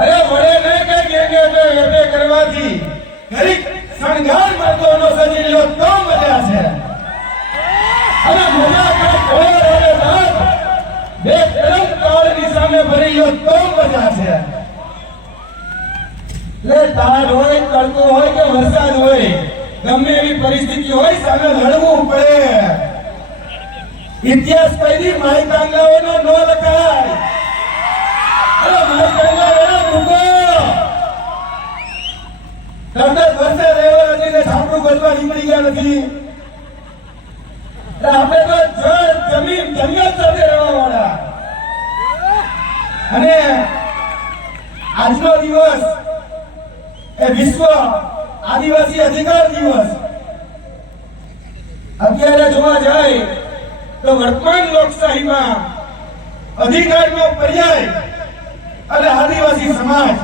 અરે વડે નહીં કે એટલે કરવાથી ઘડીક શણગાર માતોનો સજી લ્યો તો મજા છે. અને મજા કરે કોઈ અને રાત બે કરમ કાળની સામે ભરી લ્યો તો મજા છે. લે તાર હોય, તડકો હોય કે વરસાદ હોય, ગમે એવી પરિસ્થિતિ હોય સામે લડવું પડે. ઇતિહાસ પહેલી માઈ કાંગલાઓનો નો લખાય. અરે માઈ કાંગલાઓનો ભૂગો 10 વર્ષે રહેવા નથી ને છાપડું ગોતવા નીકળી ગયા નથી. આપણે તો જળ જમીન જંગલ સાથે રહેવા વાળા. અને આજનો દિવસ એ વિશ્વ આદિવાસી અધિકાર દિવસ. અત્યારે જોવા જાય તો વર્તમાન લોકશાહીમાં અધિકારનો પર્યાય અને આદિવાસી સમાજ.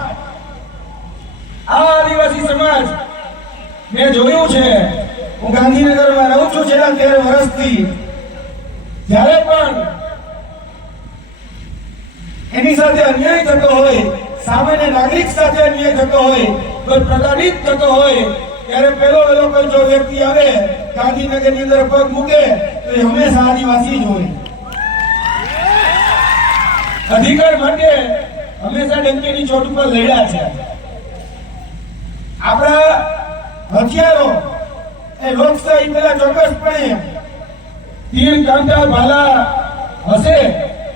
આ આદિવાસી સમાજ મેં જોયું છે. હું ગાંધીનગરમાં રહું છું છેલ્લા 13 વર્ષથી. જ્યારે પણ એની સાથે અન્યાય થતો હોય, સામાન્ય નાગરિક સાથે અન્યાય થતો હોય, કોઈ પ્રતાડિત થતો હોય, ત્યારે પેલો કોઈ જો વ્યક્તિ આવે ગાંધીનગરની અંદર પગ મૂકે તો એ હંમેશા આદિવાસી જ હોય. અધિકાર માટે હંમેશા ડંકીની ચોટ ઉપર લડ્યા છે. આપણા હથિયારો એ લોકશાહી પેલા ચોક્કસપણે તીર કાંટા ભાલા હશે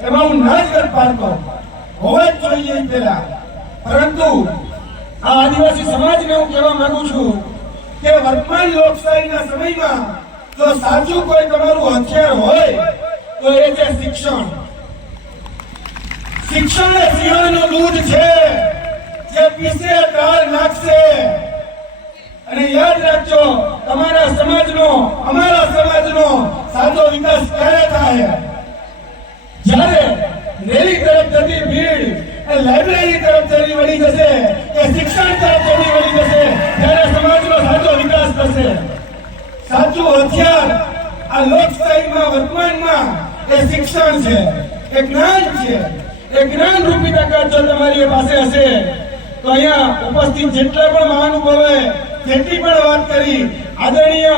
એમાં હું ના જ કર પાડતો હોવા જ જોઈએ પેલા. પરંતુ આ આદિવાસી સમાજને હું કહેવા માંગુ છું કે વર્તમાન લોકશાહીના સમયમાં જો સાચું કોઈ તમારું હથિયાર હોય તો એ છે શિક્ષણ. શિક્ષણ એ સિંહણનું દૂધ છે જે પીસે ઢાળ નાખશે. અને યાદ રાખજો, તમારા સમાજનો, અમારા સમાજનો સાચો વિકાસ ક્યારે થાય? જ્યારે રેલી તરફ જતી ભીડ એ લાઇબ્રેરી તરફ ચડી વળી જશે, કે શિક્ષણ તરફ ચડી વળી જશે, ત્યારે સમાજનો સાચો વિકાસ થશે. સાચું હથિયાર આ લોકશાહીમાં વર્તમાનમાં એ શિક્ષણ છે, એ જ્ઞાન છે. એ જ્ઞાન રૂપી તાકાત જો તમારી પાસે હશે તો અહીંયા ઉપસ્થિત જેટલા પણ મહાનુભાવોએ જેટલી પણ વાત કરી, આદરણીય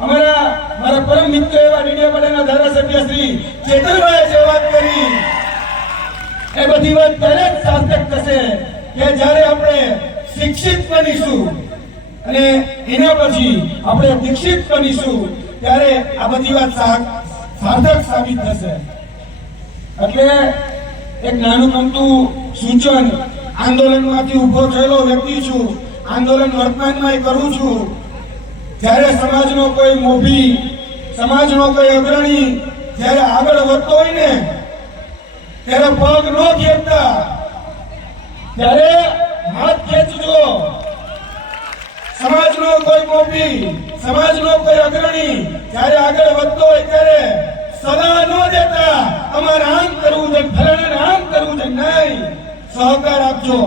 મારા પરમ મિત્ર એવા ડીડીયાપાડાના ધારાસભ્ય શ્રી ચેતનભાઈએ જે વાત કરી એ બધી વાત ત્યારે જ સાર્થક થશે કે જ્યારે આપણે શિક્ષિત બનીશું અને એના પછી આપણે દીક્ષિત બનીશું, ત્યારે આ બધી વાત સાર્થક સાબિત થશે. એટલે એક નાનું અમતું સૂચન, આંદોલનમાંથી ઉભો થયેલો વ્યક્તિ છું, આંદોલન વર્તમાનમાં કરું છું. જ્યારે સમાજનો કોઈ મોભી, સમાજનો કોઈ અગ્રણી જ્યારે આગળ વધતો હોય ને ત્યારે પગ ન ખેંચતા, ત્યારે હાથ ખેંચજો. સમાજનો કોઈ મોભી, સમાજનો કોઈ અગ્રણી જ્યારે આગળ વધતો હોય ત્યારે સલાહ ન દેતા અમારે આમ કરવું છે, ફલાણાને આમ કરવું છે, નહીં. સહકાર આપજો,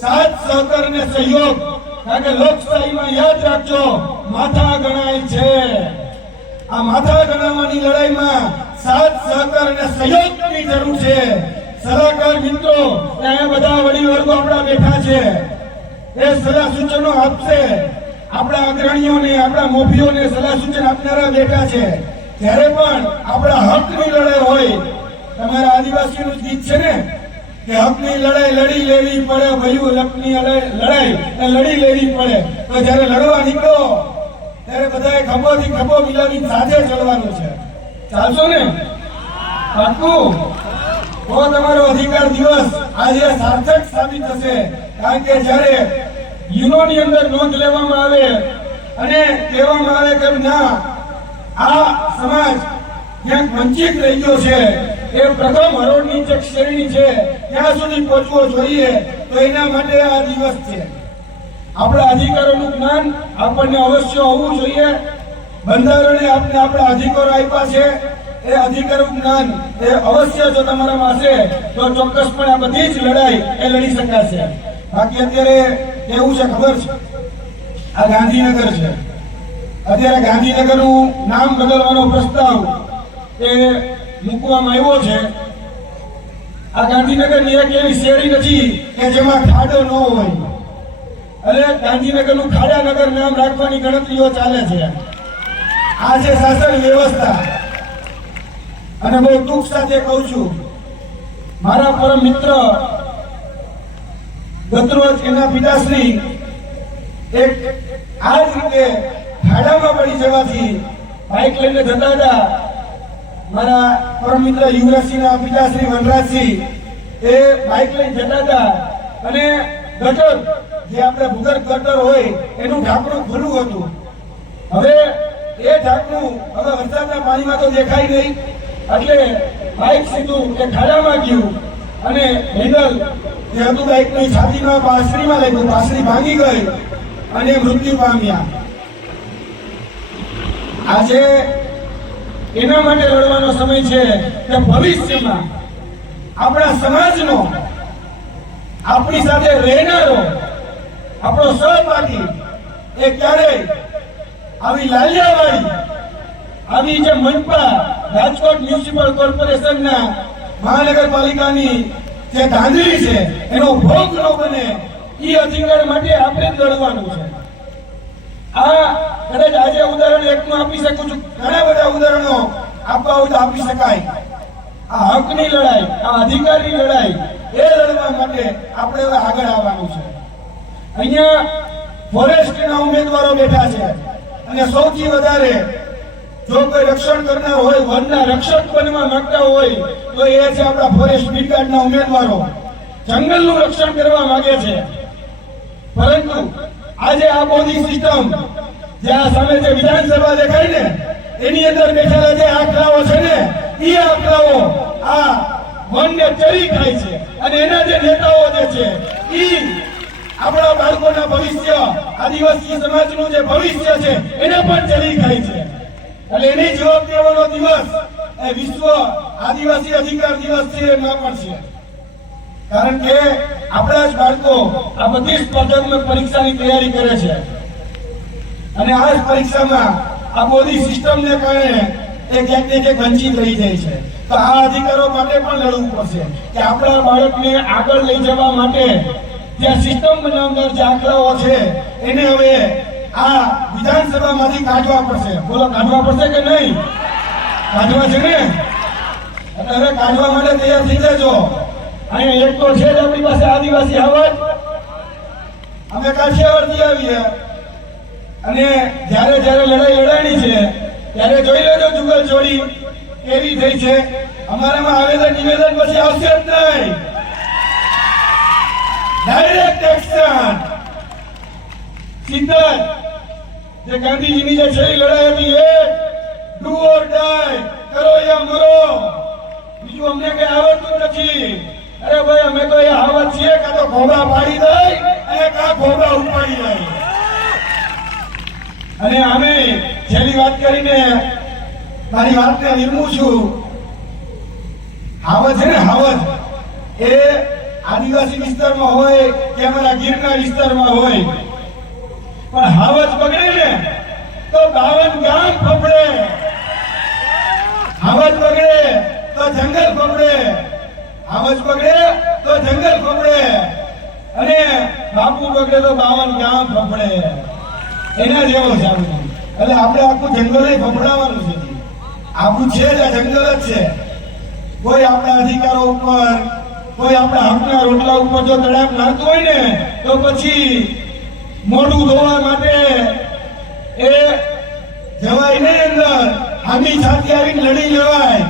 સાથ સહકાર અને સહયોગ. કારણ કે લોકશાહીમાં યાદ રાખજો, માથા ગણાય છે. આ માથા ગણાવવાની લડાઈમાં સાથ સહકાર અને સહયોગની જરૂર છે. સલાહકાર મિત્રો ત્યાં બધા વડીલ વર્ગો આપણા બેઠા છે, એ સલાહ સૂચનો આપશે. આપણા અગ્રણીઓને, આપણા મોભીઓને સલાહ સૂચન આપનારા બેઠા છે. ત્યારે પણ આપણા હકની લડાઈ હોય, તમારા આદિવાસીનું ગીત છે ને કે હકની લડાઈ લડી લેવી પડે, ભયું હકની લડાઈ લડી લેવી પડે. તો જ્યારે લડવા નીકળો ત્યારે બધાએ ખભોથી ખભો મિલાવી સાથે ચડવાનું છે. ચાલશો ને? પાક્કું? તો તમારો અધિકાર દિવસ આજે સાર્થક સાબિત થશે. કારણ કે જ્યારે યુનોની અંદર નોંધ લેવામાં આવે અને કહેવામાં આવે કે ના, આ સમાજ ક્યાંક વંચિત રહી ગયો છે, એ પ્રથમ હરોળની જે શ્રેણી છે ત્યાં સુધી પહોંચવો જોઈએ, તો એના માટે આ દિવસ છે. આપણા અધિકારોનું જ્ઞાન આપણને અવશ્ય હોવું જોઈએ. બંધારણે આપણે આપણા અધિકારો આપ્યા છે, એ અધિકારનું જ્ઞાન એ અવશ્ય જો તમારામાં હશે તો ચોક્કસપણે આ બધી જ લડાઈ એ લડી શકાશે. બાકી અત્યારે કેવું છે ખબર છે? આ ગાંધીનગર છે. અત્યારે ગાંધીનગરનું નામ બદલવાનો પ્રસ્તાવ એ મૂકવામાં આવ્યો છે. આ ગાંધીનગરની એક એવી શેરી નથી કે જેમાં ખાડો ન હોય. અરે ગાંધીનગરનું ખાડાનગર નામ રાખવાની ગણતરીઓ ચાલે છે. આ છે શાસન વ્યવસ્થા. અને બહુ દુઃખ સાથે કહું છું, મારા પરમ મિત્ર ગતરોજ એના પિતાશ્રી એક આ જ રીતે ખાડામાં પડી જવાથી બાઇક લઈને જતા હતા. મારા પરમ મિત્ર યુવરાજસિંહના પિતાશ્રી વનરાજસિંહ એ બાઇક લઈને જતા હતા અને ગટર જે આપણે ભૂગર્ભ ગટર હોય એનું ઢાંકણું ખુલ્લું હતું. હવે એ ઢાંકણું હવે વરસાદના પાણીમાં તો દેખાય નહીં એટલે બાઇક સીધું એ ખાડામાં ગયું અને હેન્ડલ જે હતું બાઇકની છાતીમાં પાસરીમાં લાગ્યું. પાસરી ભાંગી ગઈ અને મૃત્યુ પામ્યા. આજે એના માટે લડવાનો સમય છે કે ભવિષ્યમાં આપણા સમાજનો આપણી સાથે રહેનારો આપણો સહપાઠી એ ક્યારેય આવી લાલિયાવાડી આવી જે મનપા રાજકોટ મ્યુનિસિપલ કોર્પોરેશનના મહાનગરપાલિકાની જે ધાંધલી છે એનો ભોગ ન બને એ અધિકાર માટે આપણે જ લડવાનું છે. આ કદાચ આજે ઉદાહરણ એકનું આપી શકું છું, ઘણા બધા ઉદાહરણો આપવા હોય તો આપી શકાય. આ હકની લડાઈ, આ અધિકારની લડાઈ એ લડવા માટે આપણે હવે આગળ આવવાનું છે. અહીંયા ફોરેસ્ટના ઉમેદવારો બેઠા છે અને સૌથી વધારે જો કોઈ રક્ષણ કરનાર હોય, વનના રક્ષક બનવા માંગતા હોય તો એ છે આપણા ફોરેસ્ટ બ્રિગેડના ઉમેદવારો. જંગલનું રક્ષણ કરવા માંગે છે. પરંતુ આજે આ બોડી સિસ્ટમ જે આ સામે જે વિધાનસભા દેખાય ને એની અંદર બેઠેલા જે આંકડાઓ છે ને એ આંકડાઓ આ વનને ચરી ખાય છે અને એના જે નેતાઓ જે છે એ આપણા બાળકોના ભવિષ્ય, આદિવાસી સમાજનું જે ભવિષ્ય છે એને પણ ચરી ખાય છે. એટલે એની જવાબ દેવાનો દિવસ એ વિશ્વ આદિવાસી અધિકાર દિવસ છે એમાં પણ છે. કારણ કે આપણા જ બાળકો આ બધી સ્પર્ધાત્મક પરીક્ષાની તૈયારી કરે છે અને આ જ પરીક્ષામાં આ બોડી સિસ્ટમને કારણે એ ક્યાંક ને ક્યાંક વંચિત રહી જાય છે. તો આ અધિકારો માટે પણ લડવું પડશે કે આપણા બાળકને આગળ લઈ જવા માટે જે સિસ્ટમ બનાવનાર જે આંકડાઓ છે એને હવે આ વિધાનસભામાંથી કાઢવા પડશે. બોલો, કાઢવા પડશે કે નહીં? કાઢવા છે ને? એટલે હવે કાઢવા માટે તૈયાર થઈ જજો. અહીંયા એક તો છે જ આપણી પાસે આદિવાસી આવત. અમે કાઠિયાવાડથી આવીએ અને જ્યારે જ્યારે લડાઈ લડાણી છે ત્યારે જોઈ લેજો જુગલ જોડી કેવી થઈ છે. અમારામાં આવેદન નિવેદન પછી આવશે જ નહીં, ડાયરેક્ટ એક્શન. સીધા જે ગાંધીજીની જે છેલ્લી લડાઈ હતી એ ડુ ઓર ડાય, કરો યા મરો. બીજું અમને કઈ આવડતું નથી. અરે ભાઈ, અમે તો એ હાવત છીએ કાં તો ઘોડા પાડી દઈ અને કાં ઘોડા ઉપાડી દઈ. અને અમે છેલ્લી વાત કરીને મારી વાતને વિરમું છું. હાવત છે ને, હાવત એ આદિવાસી વિસ્તારમાં હોય કે અમારા ગીરના વિસ્તારમાં હોય, પણ હાવત બગડે ને તો 52 ગામ ફફડે. હાવત બગડે તો જંગલ ફફડે. હાવજ બગડે તો જંગલ ફફડે અને બાપુ બગડે તો 52 ગામ ફફડે. એના જેવો છે આપણે. એટલે આપણે આખું જંગલ ફફડાવવાનું છે. આપણું છે જ આ જંગલ જ છે. કોઈ આપણા અધિકારો ઉપર, કોઈ આપણા હકના રોટલા ઉપર જો તડાપ મારતું હોય ને તો પછી મોઢું ધોવા માટે એ જવાય નહીં અંદર, આમી છાતી આવીને લડી લેવાય.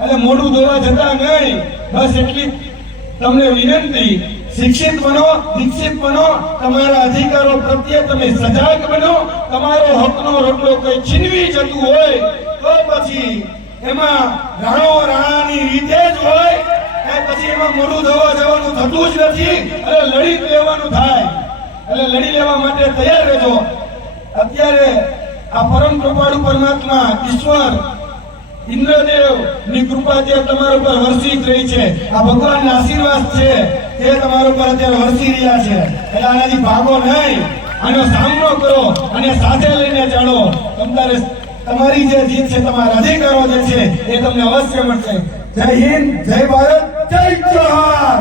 એટલે મોઢું ધોવા જતા નહીં. બસ એટલી તમને વિનંતી, શિક્ષિત બનો, દીક્ષિત બનો, તમારા અધિકારો પ્રત્યે તમે સજાગ બનો. તમારો હકનો રોટલો કોઈ છીનવી જતું હોય તો પછી એમાં રાણાની રીતે જ હોય કે પછી એમાં મોઢું ધોવા જવાનું થતું જ નથી. એટલે લડી લેવાનું થાય. એટલે લડી લેવા માટે તૈયાર રહેજો. અત્યારે આ પરમ કૃપાળુ પરમાત્મા ઈશ્વર ઇન્દ્રદેવ ની કૃપા જે તમારા ઉપર વરસી જ રહી છે. આ ભગવાનના આશીર્વાદ છે તે તમારા ઉપર અત્યારે વરસી રહ્યા છે. એટલે આનાથી ભાગો નહીં, આનો સામનો કરો અને સાથે લઈને ચાલો. તમારી જે જીત છે, તમારા અધિકારો જે છે એ તમને અવશ્ય મળશે. જય હિન્દ, જય ભારત, જય જોહાર.